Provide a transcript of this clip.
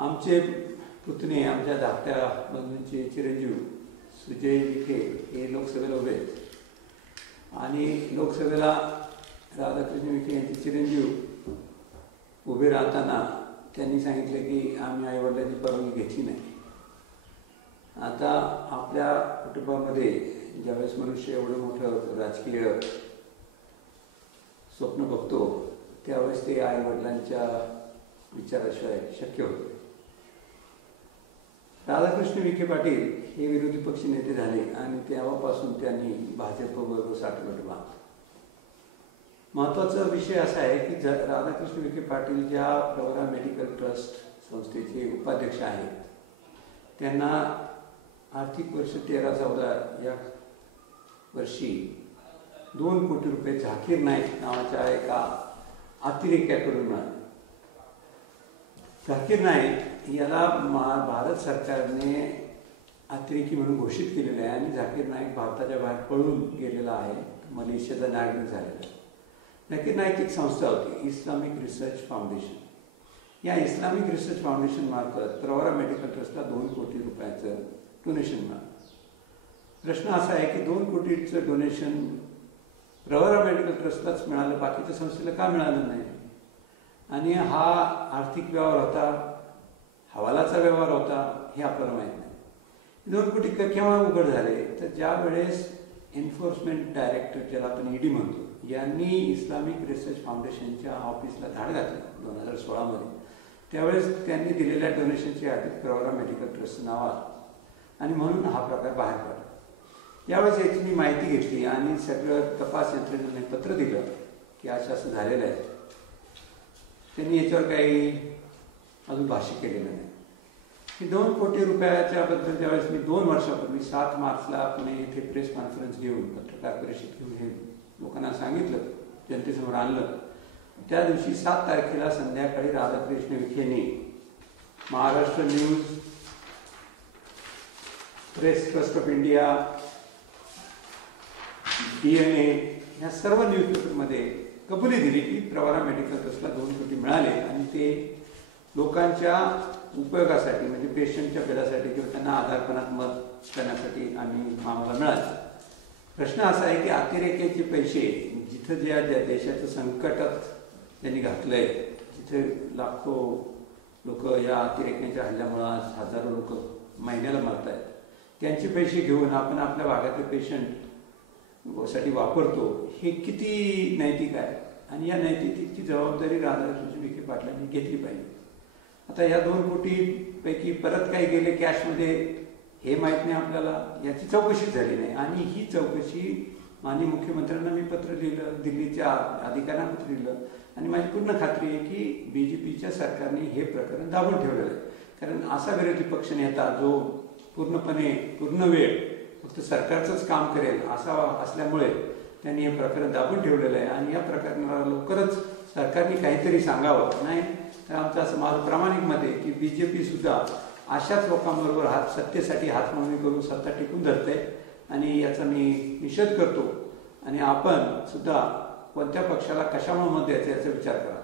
आमचे पुतणे आमच्या धाकट्या बंधूंचे चिरंजीव सुजय विखे हे लोकसभेला उभे आहेत आणि लोकसभेला राधाकृष्ण विखे यांचे चिरंजीव उभे राहताना त्यांनी सांगितले की आम्ही आईवडिलांची परवानगी घेतली नाही. आता आपल्या कुटुंबामध्ये ज्यावेळेस मनुष्य एवढं मोठं राजकीय स्वप्न बघतो त्यावेळेस ते आईवडिलांच्या विचाराशिवाय शक्य होते. राधाकृष्ण विखे पाटील हे विरोधी पक्ष नेते झाले आणि तेव्हापासून त्यांनी भाजपबरोबर साठगट बांधला. महत्त्वाचा विषय असा आहे की राधाकृष्ण विखे पाटील ज्या प्रवरा मेडिकल ट्रस्ट संस्थेचे उपाध्यक्ष आहेत त्यांना आर्थिक वर्ष 13-14 या वर्षी 2 कोटी रुपये झाकीर नाईक नावाच्या एका अतिरेक्याकडून मिळाले. झाकीर नाईक याला भारत सरकारने अतिरेकी म्हणून घोषित केलेलं आहे आणि झाकीर नाईक भारताच्या बाहेर पळून गेलेला आहे, मलेशियाचा नागरिक झालेला आहे. झाकीर नाईक एक संस्था होती इस्लामिक रिसर्च फाउंडेशन. या इस्लामिक रिसर्च फाउंडेशन मार्फत प्रवरा मेडिकल ट्रस्टला 2 कोटी रुपयाचं डोनेशन मिळालं. प्रश्न असा आहे की 2 कोटीचं डोनेशन प्रवरा मेडिकल ट्रस्टलाच मिळालं, बाकीच्या संस्थेला का मिळालं नाही? आणि हा आर्थिक व्यवहार होता, हवालाचा व्यवहार होता हे आपल्याला माहीत नाही. 2 कोटी केव्हा उघड झाले तर ज्या वेळेस एन्फोर्समेंट डायरेक्टर ज्याला आपण ईडी म्हणतो यांनी इस्लामिक रिसर्च फाउंडेशनच्या ऑफिसला धाड घातली 2016 मध्ये. त्यावेळेस त्यांनी दिलेल्या डोनेशनची यादीत प्रवरा मेडिकल ट्रस्ट नाव आलं आणि म्हणून हा प्रकार बाहेर पडला. यावेळेस याची मी माहिती घेतली आणि सगळं तपास यंत्रणेने पत्र दिलं की असं झालेलं आहे. त्यांनी याच्यावर काही अजून भाष्य केलेलं नाही. की 2 कोटी रुपयाच्या बद्दल ज्यावेळेस मी 2 वर्षापूर्वी 7 मार्चला पुणे येथे प्रेस कॉन्फरन्स घेऊन पत्रकार परिषद घेऊन हे लोकांना सांगितलं, जनतेसमोर आणलं, त्या दिवशी 7 तारखेला संध्याकाळी राधाकृष्ण विखेंनी Maharashtra news, press trust of India, DNA या सर्व न्यूजपेपरमध्ये कबुली दिली की प्रवरा मेडिकल ट्रस्टला 2 कोटी मिळाले आणि ते लोकांच्या उपयोगासाठी म्हणजे पेशंटच्या बेडासाठी किंवा त्यांना आजारपणात मदत करण्यासाठी आम्हाला मिळाले. प्रश्न असा आहे की अतिरेक्याचे पैसे जिथं ज्या देशाचं संकटात त्यांनी घातलं आहे, जिथे लाखो लोक या अतिरेक्याच्या हल्ल्यामुळं हजारो लोक महिन्याला मरत आहेत, त्यांचे पैसे घेऊन आपण आपल्या भागातले पेशंट साठी वापरतो, हे किती नैतिक आहे? आणि या नैतिकतेची जबाबदारी राधाकृष्ण विखे पाटलांनी घेतली पाहिजे. आता या 2 कोटीपैकी परत काही गेले कॅशमध्ये हे माहीत नाही आपल्याला, याची चौकशी झाली नाही. आणि ही चौकशी माननीय मुख्यमंत्र्यांना मी पत्र लिहिलं, दिल्लीच्या अधिकाऱ्यांना पत्र लिहिलं आणि माझी पूर्ण खात्री आहे की BJPच्या सरकारने हे प्रकरण दाबून ठेवलेलं आहे. कारण असा विरोधी पक्ष नेता जो पूर्ण वेळ फक्त सरकारचंच काम करेल असा असल्यामुळे त्यांनी हे प्रकरण दाबून ठेवलेलं आहे. आणि या प्रकरणाला लवकरच सरकारने काहीतरी सांगावं. नाही तर आमचं असं माझं प्रामाणिक मत आहे की BJP सुद्धा अशाच लोकांबरोबर सत्तेसाठी हातमोडणी करून सत्ता टिकून धरते आणि याचा मी निषेध करतो. आणि आपण सुद्धा कोणत्या पक्षाला कशामुळे मत द्यायचं याचा विचार करा.